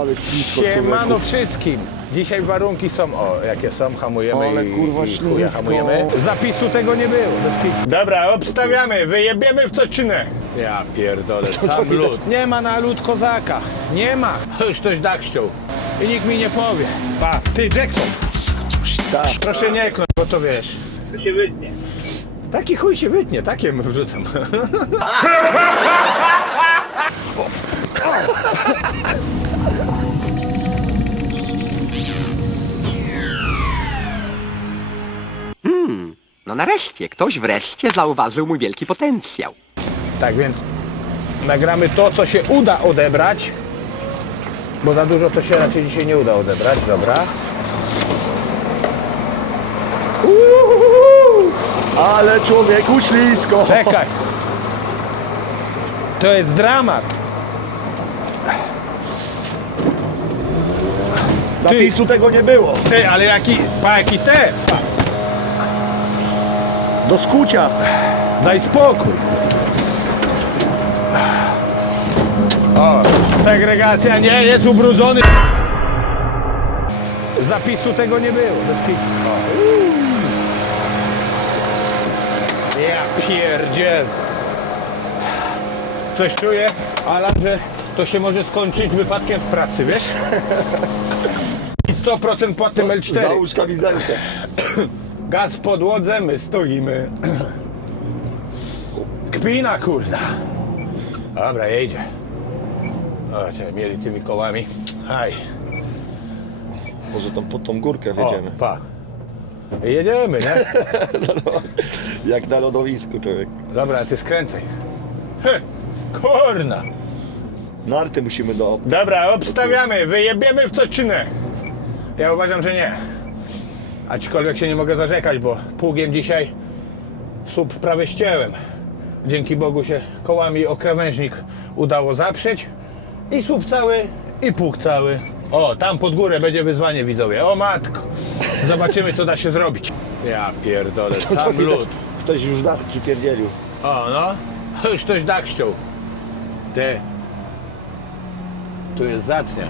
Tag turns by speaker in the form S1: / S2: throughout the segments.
S1: Ale ślisko
S2: Siemano
S1: człowieku.
S2: wszystkim! Dzisiaj warunki są, o jakie są, hamujemy
S1: Ale
S2: i,
S1: kurwa
S2: i chuja
S1: ślisko.
S2: hamujemy. Zapisu tego nie było. bez kitu. Dobra, obstawiamy, wyjebiemy w co czynę. Ja pierdolę,
S1: to
S2: sam
S1: widać.
S2: lód. Nie ma na lód kozaka, nie ma. Już ktoś dach ściął i nikt mi nie powie. Pa, ty Jackson,
S1: Tak.
S2: proszę nie kląć, bo to wiesz.
S3: To się wytnie.
S2: Taki chuj się wytnie, takie wrzucam.
S4: nareszcie, ktoś wreszcie zauważył mój wielki potencjał.
S2: Tak więc nagramy to, co się uda odebrać, bo za dużo to się raczej dzisiaj nie uda odebrać, dobra?
S1: Ale człowieku ślisko.
S2: Czekaj! To jest dramat!
S1: Zapisu tego nie było.
S2: Ty, ale jaki, pa, jaki te! Pa,
S1: Do skucia.
S2: daj spokój! O, segregacja nie jest ubrudzony. Zapisu tego nie było. bez kitu. O. Ja pierdziel. Coś czuję, Alan, że to się może skończyć wypadkiem w pracy, wiesz? I 100% płaty L4.
S1: Załóż kamizelkę.
S2: Gaz w podłodze, my stoimy. Kpina, kurna. Dobra, jedzie. O, czekaj, mieli tymi kołami. Aj.
S1: Może tam pod tą górkę
S2: O,
S1: wjedziemy.
S2: pa. Jedziemy, nie?
S1: Jak na lodowisku człowiek.
S2: Dobra, ty skręcaj. Heh, Kurna.
S1: Narty musimy do...
S2: Dobra, obstawiamy, wyjebiemy w co czynę. Ja uważam, że nie. Aczkolwiek się nie mogę zarzekać, bo pługiem dzisiaj słup prawie ścięłem. Dzięki Bogu się kołami o krawężnik udało zaprzeć. I słup cały, i pług cały. O, tam pod górę będzie wyzwanie widzowie. O matko. Zobaczymy, co da się zrobić. Ja pierdolę,
S1: To
S2: sam
S1: widać,
S2: lód.
S1: Ktoś już dach przypierdzielił.
S2: O, no. Już ktoś dach ściął. Ty. Tu jest zacnie.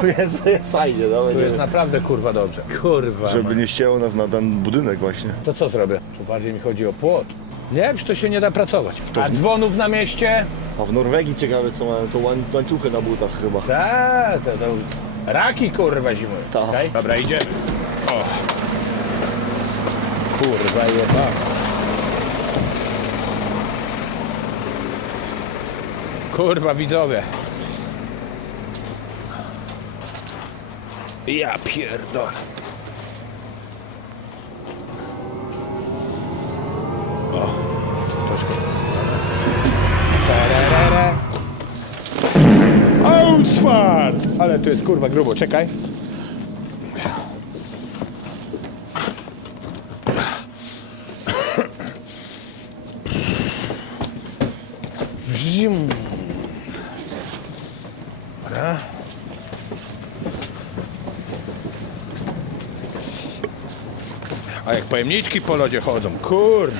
S1: To jest, jest fajnie, no
S2: Tu jest naprawdę kurwa dobrze. Kurwa.
S1: Żeby nie ścięło nas na ten budynek właśnie.
S2: To co zrobię? Tu bardziej mi chodzi o płot. Nie, przecież to się nie da pracować. A dzwonów na mieście?
S1: A w Norwegii ciekawe co mają, to łań, łańcuchy na butach chyba.
S2: Tak, to, to raki kurwa zimują.
S1: Tak.
S2: Czekaj. Dobra, idziemy. O. Kurwa jeba. Kurwa widzowie. Ja pierdolę. O, troszkę. Tararara. Ausfahrt! Ale tu jest kurwa grubo, czekaj. Pojemniczki po lodzie chodzą, kur.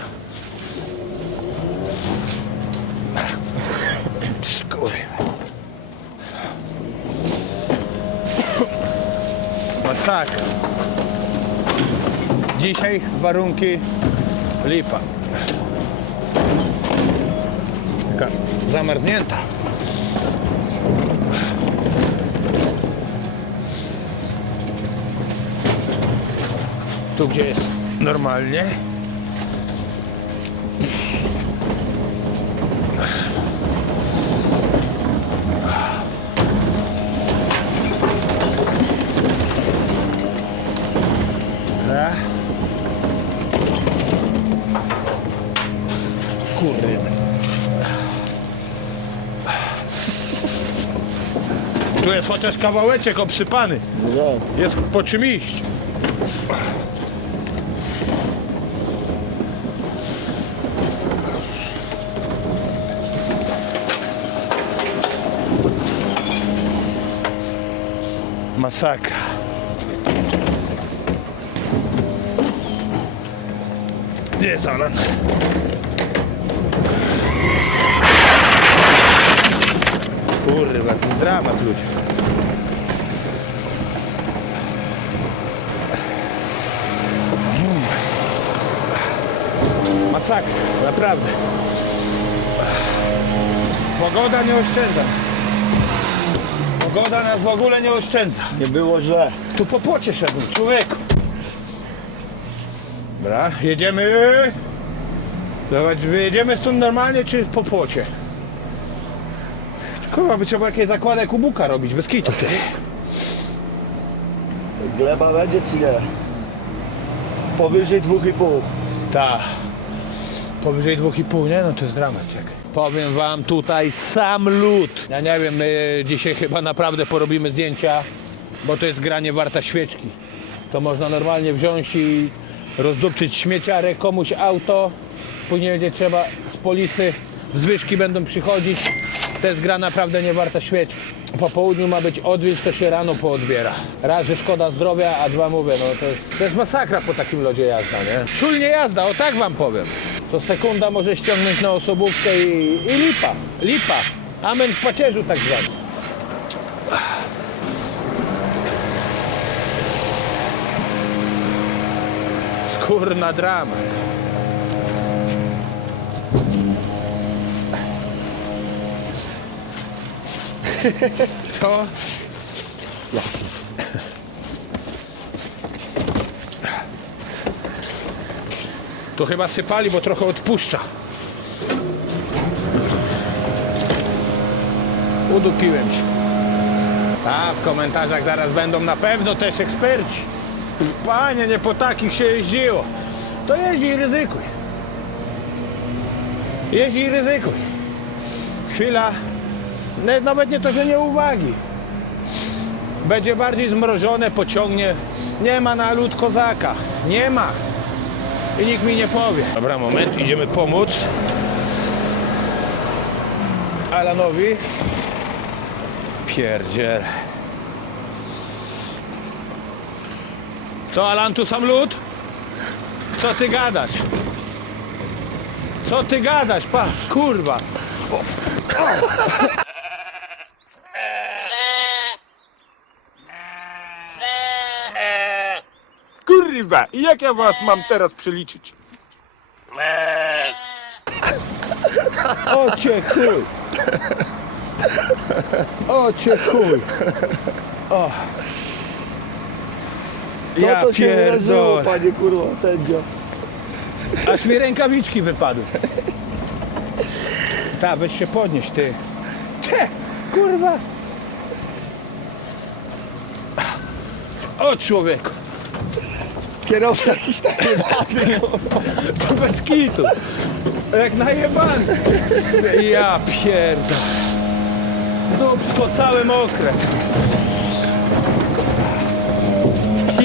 S2: Kurwa. Masakra. Dzisiaj warunki lipa. Taka zamarznięta. Tu gdzie jest normalnie. Dobra. Kurde. Tu jest chociaż kawałeczek obsypany.
S1: No,
S2: Jest po czym iść. Masakra. Gdzie jest Alan? Kurwa, to jest dramat ludzie. Masakra, naprawdę. Pogoda nie oszczędza nas. Pogoda nas w ogóle nie oszczędza.
S1: Nie było źle.
S2: Tu po płocie szedłem, człowieku. Dobra, jedziemy. Zobacz, wyjedziemy stąd normalnie, czy po płocie? Kurwa, by trzeba jakieś zakłady kubuka robić, bez kitu. Ty.
S1: Gleba będzie czy nie? Powyżej 2,5.
S2: Tak. Powyżej 2,5, nie? No to jest dramat, czekaj. Powiem wam tutaj sam lód. Ja nie wiem, my dzisiaj chyba naprawdę porobimy zdjęcia, bo to jest granie warta świeczki. To można normalnie wziąć i rozdupczyć śmieciarę komuś auto. Później będzie trzeba z polisy, zwyżki będą przychodzić. To jest gra naprawdę nie warta świeczki. Po południu ma być odwilż, to się rano poodbiera. Raz, że szkoda zdrowia, a dwa mówię, no to jest, to jest masakra po takim lodzie jazda, nie? Czulnie jazda, o tak wam powiem. To sekunda może ściągnąć na osobówkę i, i lipa, lipa. Amen w pacierzu tak zwany. Skórna drama. To? To chyba sypali, bo trochę odpuszcza. Udupiłem się. A w komentarzach zaraz będą na pewno też eksperci. Panie, nie po takich się jeździło. To jeździ i ryzykuj. Jeździ i ryzykuj. Chwila, nawet nie to, że nie uwagi. Będzie bardziej zmrożone, pociągnie. Nie ma na lód kozaka. Nie ma. I nikt mi nie powie. Dobra, moment, idziemy pomóc. Alanowi. Pierdziel. Co, Alan, tu sam lód? Co ty gadasz? Co ty gadasz, pa? Kurwa.
S3: Kurwa, i jak ja was mam teraz przeliczyć?
S2: O cię chuj. O cię chuj. O.
S1: Co
S2: Ja
S1: to się wydarzyło,
S2: pierdolę.
S1: panie kurwa, sędzio?
S2: Aż mi rękawiczki wypadły. Ta, weź się podnieść, ty. Te, kurwa. O człowieku,
S1: Kierowca jakiś taki
S2: to bez kitu. Jak najebany. Ja pierdol. Dupsko całe mokre.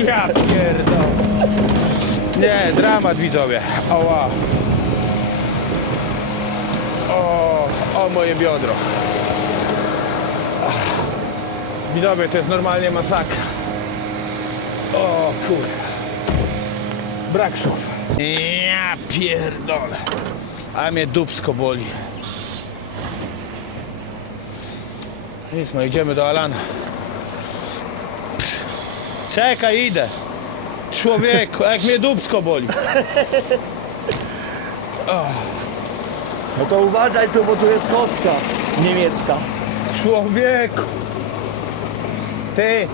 S2: Ja pierdol. Nie, dramat widzowie. Ała. O, o moje biodro. Widzowie, to jest normalnie masakra. O kurde. Brak słów. Ja pierdolę. A mnie dupsko boli. Nic, no idziemy do Alana. Psz. Czekaj, idę. Człowieku, jak mnie dupsko boli.
S1: No to uważaj tu, bo tu jest kostka niemiecka.
S2: Człowieku. Ty.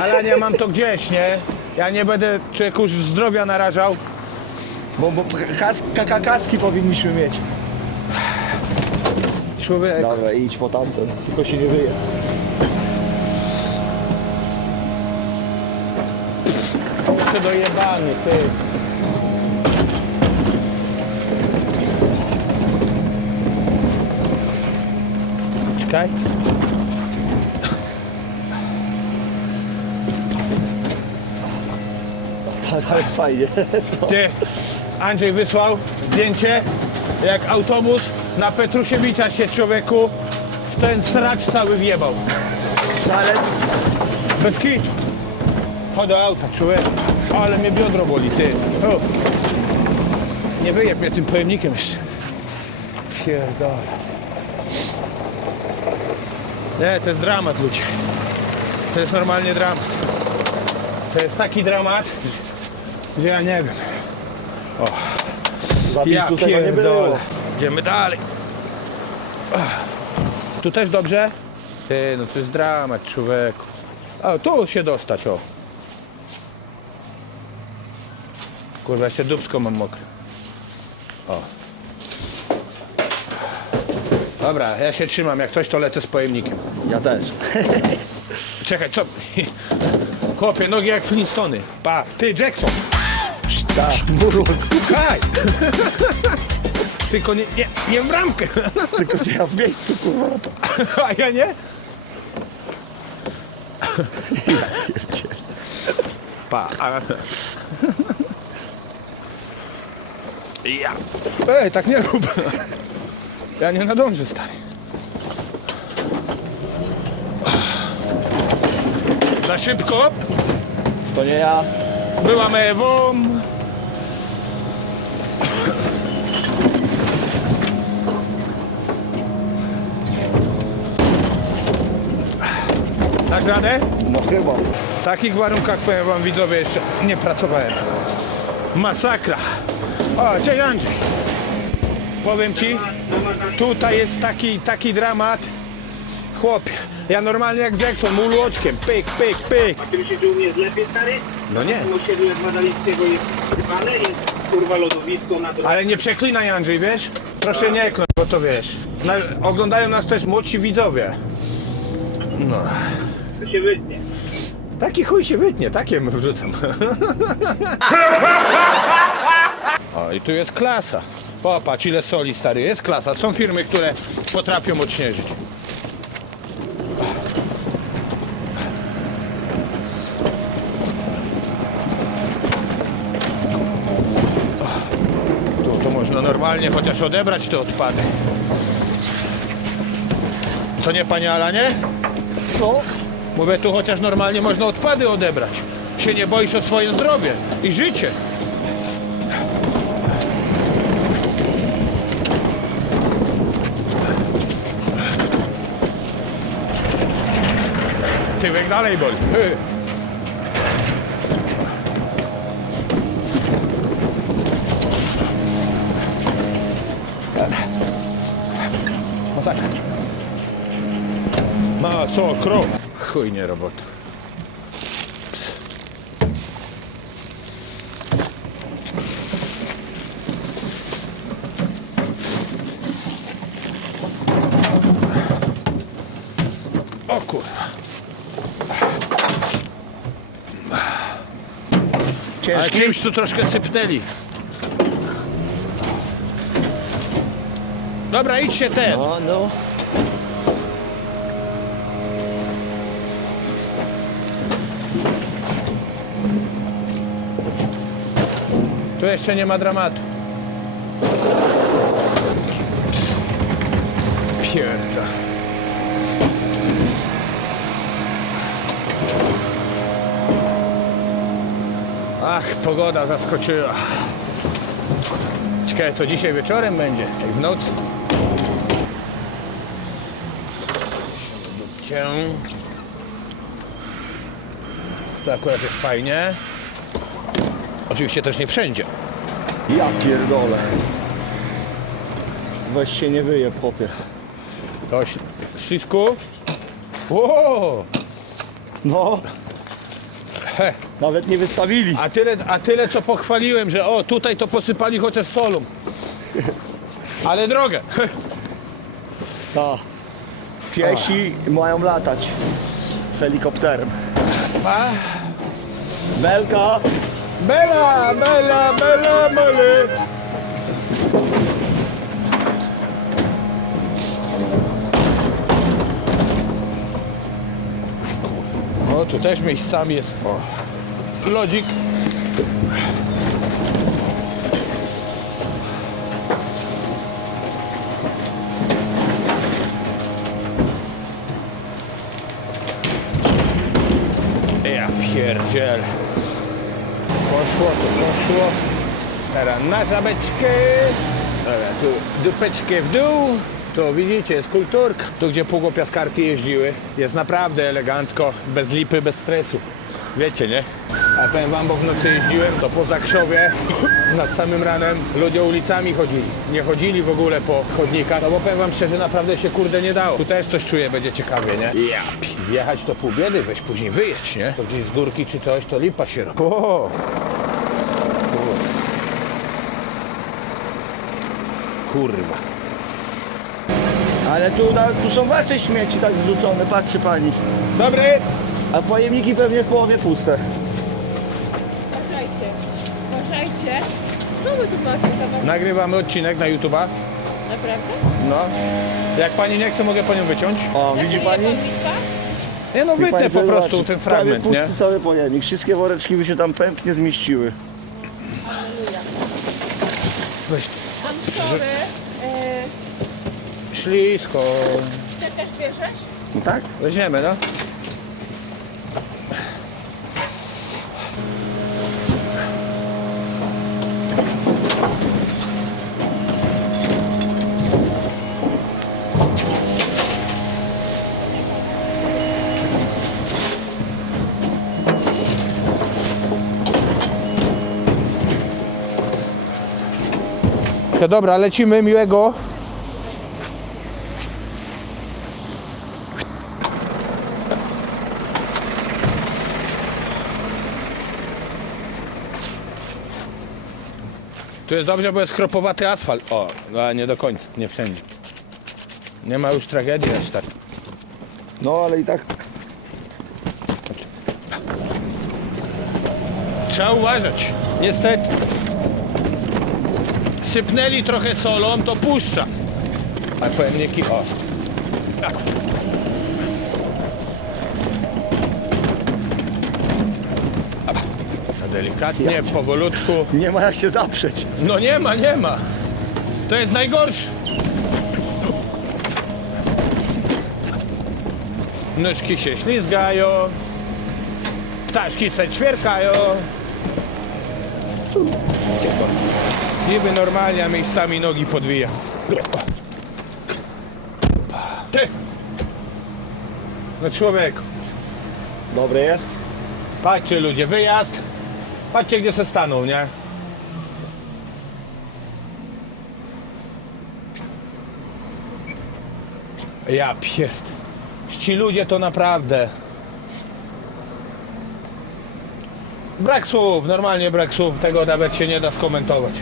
S2: Alania, mam to gdzieś, nie? Ja nie będę człowieku zdrowia narażał.
S1: Bo, bo kaka- kaski powinniśmy mieć.
S2: Człowiek.
S1: Dobra, idź po tamten, tylko się nie wyje.
S2: Jeszcze dojebany, ty. Czekaj.
S1: Tak, fajnie.
S2: Ty, Andrzej wysłał zdjęcie, jak autobus na Petrusiewicza się człowieku w ten sracz cały wjebał.
S1: Ale
S2: Bez kitu. Chodź do auta, człowiek. Ale mnie biodro boli, ty. O. Nie wyjeb mnie tym pojemnikiem jeszcze. Pierdolę. Nie, to jest dramat, ludzie. To jest normalnie dramat. To jest taki dramat, że ja nie wiem. O.
S1: Zapisu tego nie było.
S2: Idziemy dalej. Tu też dobrze? Ty, no to jest dramat, człowieku. A, tu się dostać, o. Kurwa, jeszcze dubsko mam mokre. O. Dobra, ja się trzymam, jak coś to lecę z pojemnikiem.
S1: Ja też.
S2: Czekaj, co? Chłopie, nogi jak Flintstony. Pa, ty Jackson,
S1: Muru.
S2: pchaj! Tylko nie, nie, nie w bramkę.
S1: Tylko że ja w miejscu, kurwa.
S2: A ja nie? Pa, a... Ja. Ej, tak nie rób. Ja nie nadążę, stary. Za szybko.
S1: To nie ja.
S2: Byłam Ewą. Radę?
S1: No chyba.
S2: W takich warunkach, powiem wam widzowie, jeszcze nie pracowałem. Masakra. O, cześć Andrzej. Powiem ci, tutaj jest taki, taki dramat. Chłopie, ja normalnie jak Jackson, muluczkiem, pyk, pyk, pyk.
S5: Ty myślisz, że u mnie jest lepiej, stary?
S2: No nie.
S5: Na osiedlu jak Madalickiego jest zwane, jest kurwa lodowisko na to.
S2: Ale nie przeklinaj Andrzej, wiesz? Proszę nie klnąć, bo to wiesz. Na, oglądają nas też młodsi widzowie. No.
S5: Się wytnie.
S2: Taki chuj się wytnie, takie wrzucam. O, i tu jest klasa. Popatrz, ile soli, stary, jest klasa. Są firmy, które potrafią odśnieżyć. Tu to można normalnie chociaż odebrać te odpady. Co nie, panie Alanie?
S1: Co?
S2: Mówię, tu chociaż normalnie można odpady odebrać. Się nie boisz o swoje zdrowie i życie. Tyłek dalej boli. Hy. Masakra. Ma co, krok? Chuj nie robota. O kurwa. Ale
S1: Ciężki?
S2: czymś tu troszkę sypnęli. Dobra, idźcie ten.
S1: No, no.
S2: Tu jeszcze nie ma dramatu. Pierda. Ach, pogoda zaskoczyła. Ciekawe, co dzisiaj wieczorem będzie, jak w. Cię. Tu akurat jest fajnie. Oczywiście też nie wszędzie.
S1: Ja pierdolę. Weź się nie wyje po tych.
S2: To ślisku. Ło!
S1: No,
S2: He.
S1: nawet nie wystawili.
S2: A tyle, a tyle co pochwaliłem, że o, tutaj to posypali chociaż solą. Ale drogę.
S1: Ta. Piesi mają latać helikopterem.
S2: A?
S1: Belka.
S2: Bela, bela, bela, bele. O, tu też miejscami jest. O. Lodzik. Ja pierdziel. Poszło, to poszło. Teraz na żabeczkę. Dobra, tu dupeczkę w dół. Tu widzicie, jest kulturka. Tu, gdzie pługopiaskarki jeździły. Jest naprawdę elegancko, bez lipy, bez stresu. Wiecie, nie? A powiem wam, bo w nocy jeździłem, to po Zakrzowie nad samym ranem ludzie ulicami chodzili. Nie chodzili w ogóle po chodnikach, no bo powiem wam szczerze, naprawdę się kurde nie dało. Tu też coś czuję, będzie ciekawie, nie? Ja, pi- wjechać to pół biedy, weź później wyjedź, nie? To gdzieś z górki czy coś, to lipa się robi. O! Kurwa.
S1: Ale tu, na, tu są wasze śmieci tak wrzucone, patrzy pani.
S2: Dobry!
S1: A pojemniki pewnie w połowie puste.
S2: Nagrywamy odcinek na YouTube'a.
S6: Naprawdę?
S2: No. Jak pani nie chce, mogę panią wyciąć.
S1: O, widzi pani?
S6: pan miksa?
S2: Nie no,
S1: I
S2: wytnę
S1: pani
S2: po
S1: sobie
S2: prostu
S1: zobaczy,
S2: ten
S1: prawie
S2: fragment, nie?
S1: pusty cały pojemnik. Wszystkie woreczki by się tam pępnie zmieściły.
S2: Weź.
S6: I'm sorry. E,
S2: Ślisko.
S6: ty też bierzesz?
S1: No tak?
S2: Weźmiemy, no. To dobra, lecimy, miłego. Tu jest dobrze, bo jest chropowaty asfalt. O, no, ale nie do końca, nie wszędzie. Nie ma już tragedii aż tak.
S1: No ale i tak
S2: Trzeba uważać. Niestety. Sypnęli trochę solą, to puszcza. A pojemniki, o. Tak. To Delikatnie, powolutku.
S1: nie ma jak się zaprzeć.
S2: No nie ma, nie ma. To jest najgorsze. Nóżki się ślizgają. Ptaszki se ćwierkają. Niby normalnie, a miejscami nogi podwija. Ty! No człowiek,
S1: Dobre jest?
S2: patrzcie ludzie, wyjazd. Patrzcie gdzie se staną, nie? Ja pierd. Ci ludzie to naprawdę. Brak słów, normalnie brak słów, tego nawet się nie da skomentować.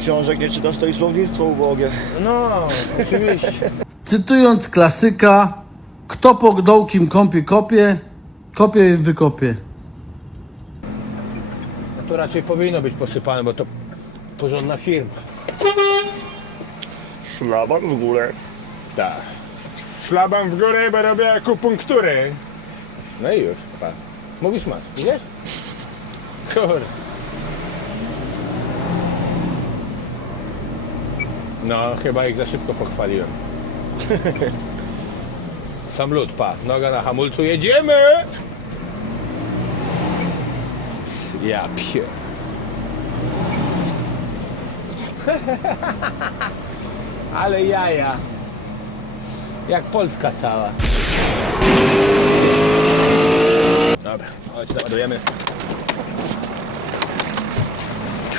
S1: Książek nie czytasz, to i słownictwo ubogie.
S2: No, oczywiście.
S7: Cytując klasyka, kto pod dołkiem kąpie kopie, kopie i wykopie.
S2: No to raczej powinno być posypane, bo to porządna firma.
S5: Szlaban w górę.
S2: Tak. Szlaban w górę, bo robię akupunktury. No i już, pa. Mówisz masz, widzisz? Kur. No, chyba ich za szybko pochwaliłem. Sam lód, pa. Noga na hamulcu, jedziemy! Ja pier... Ale jaja. Jak Polska cała. Dobra, chodź, załadujemy.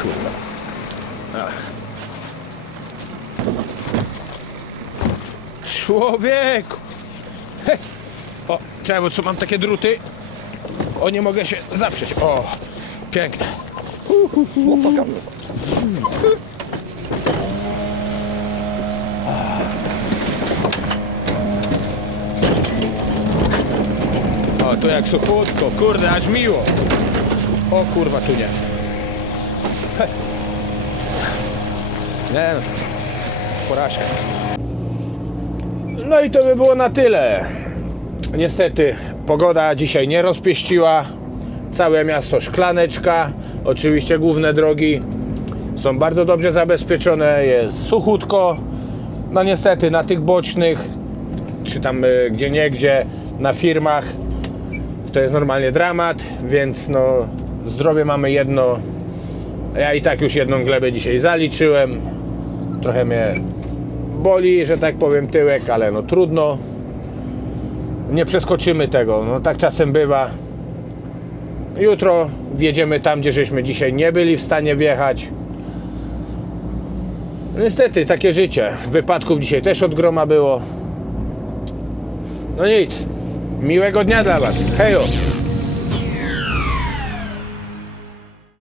S2: Kurwa. Człowieku! Hej. O, bo co mam takie druty? O, nie mogę się zaprzeć. O, piękne. O, tu jak suchutko, kurde, aż miło. O kurwa, tu nie. Hej. Nie porażka. No i to by było na tyle. Niestety pogoda dzisiaj nie rozpieściła. Całe miasto szklaneczka. Oczywiście główne drogi są bardzo dobrze zabezpieczone. Jest suchutko. No niestety na tych bocznych, czy tam y, gdzie niegdzie, na firmach to jest normalnie dramat, więc no zdrowie mamy jedno. Ja i tak już jedną glebę dzisiaj zaliczyłem. Trochę mnie boli, że tak powiem, tyłek, ale no trudno. Nie przeskoczymy tego, no tak czasem bywa. Jutro wjedziemy tam, gdzie żeśmy dzisiaj nie byli w stanie wjechać. Niestety, takie życie. Wypadków dzisiaj też od groma było. No nic. Miłego dnia dla Was. Hejo.